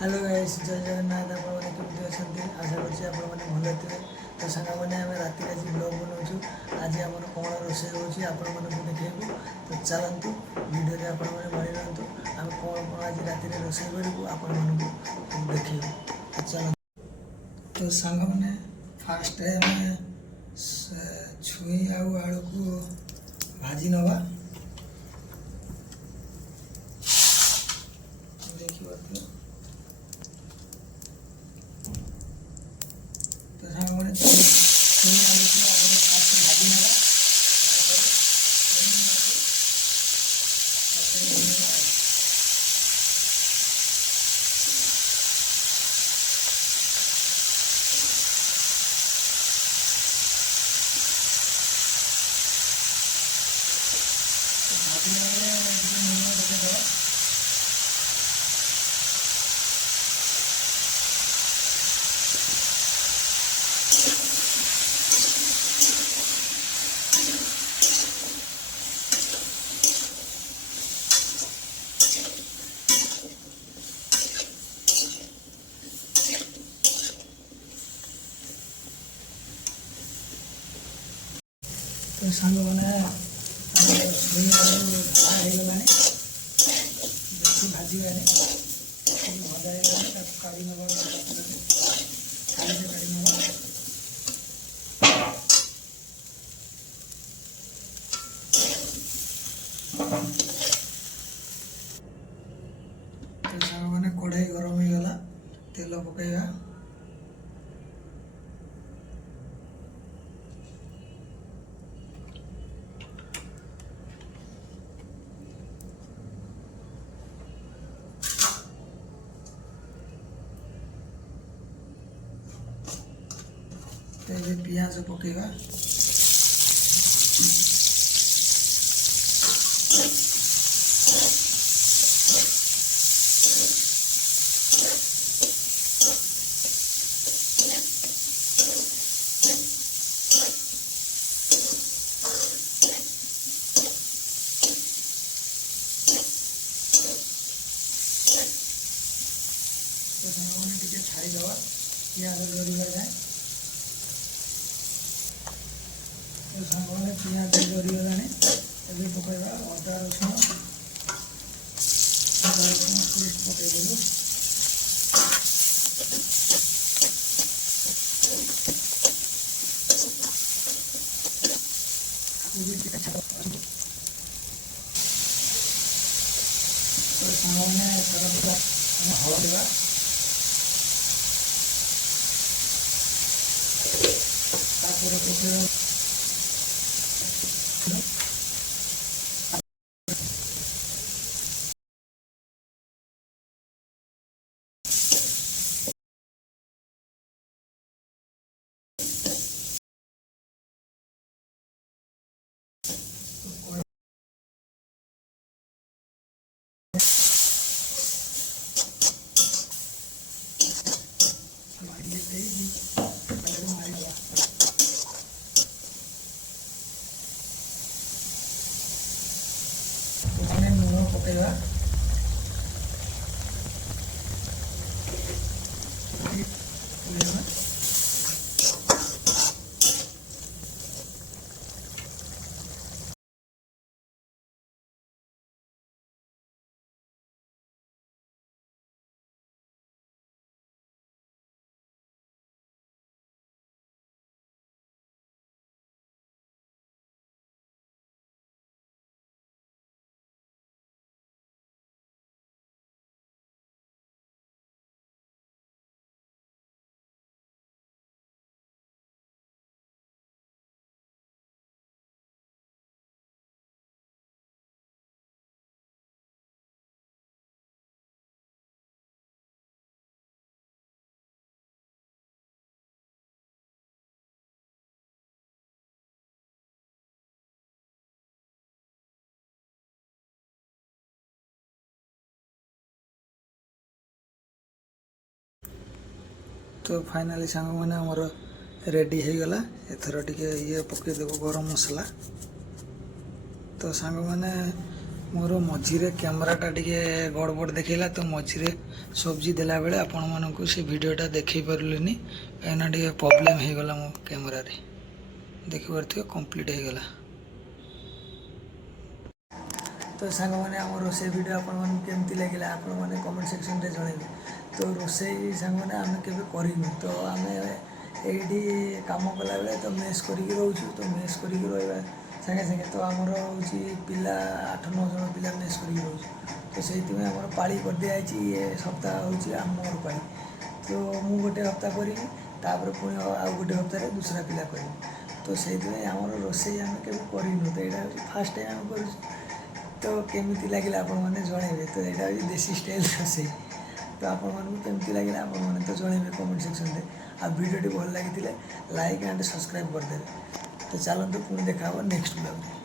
Hello guys, जय जगन्नाथ। आपने केमती अच्छा आशा कर भल थे। तो सांग मैंने आम राति आज ब्लॉग बनाऊँ। आज आम कौन रोषे होची आपण मानक देखू। तो चलतु भिडियो आपण मैंने बनी रुँ। आम कौन कौन आज राति रोषे करूँ आपण मानक देखू। तो चल तो सांग मैंने फास्ट छुई आलू को भाजी नवा देखिए। तो सांग मैंने छुई आलू को आगे फास्ट भाजी नवा भाजी नवा देखेगा। तो सांग मैंने छुई आलू होगला बेसी भाजबानी भजा होगा काढ़ी नवा थाली से काढ़ी नवा। तो सांग मैंने कढ़ाई गरम होगला तेल पकईवा। तो पियाज पकईवा। तो सामने टिके छाड़ी दवा पियाज गरीब जाए। तो सामने पियाज गरीगला पकईवा अदा रसुण पेस्ट पकईदेलु। तो सामने हलदी पकईवा। लूण पकईवा। तो फाइनाली सांग मैंने आमर रेडी हो गला। एथर टिके ये पकईदेव गरम मसला। तो सांग मैंने मोर मझिरे कैमराटा टिके गड़बड़ देखला तो मझिरे सब्जी देला बेले आपण मानक से वीडियोटा देखई पारलिनी कहीं टे प्रॉब्लम हो गला मो कैमरा रे देखि पारथियो कंप्लीट हो गला। तो सांग मैंने आम रोसे वीडियो आपण मानक केमती लगिला आपण माने कमेंट सेक्शन रे जणेबे। तो रोसे सांग मैंने आम केबे करिनु तो आम एडी काम कला बेले तो मेस करिक रहउछु तो मेस करिक रहबा सागे सागे तो आमर हूँ पिला 8-9 जन पिला मेस कर तो से आम पाली कर दिखाई ये सप्ताह हूँ आम मोर पाली तो मु गोटे हप्ताह करी तापर पुणी आउ गोटे हप्ताह दूसरा पिला करी तो से आम रोसे आम के करूँ तो यहाँ फास्ट टाइम आम कर तो केमी लगे आपण मैंने जनइबे तो यहाँ हूँ देसी स्टाइल रोसे तो आपण मानक केमती लगे आपण मैंने तो जनइबे कमेंट सेक्शन में आ वीडियो भल लगी लाइक एंड सब्सक्राइब करदे। तो चलते पुणी देखा नेक्स्ट ब्लॉग।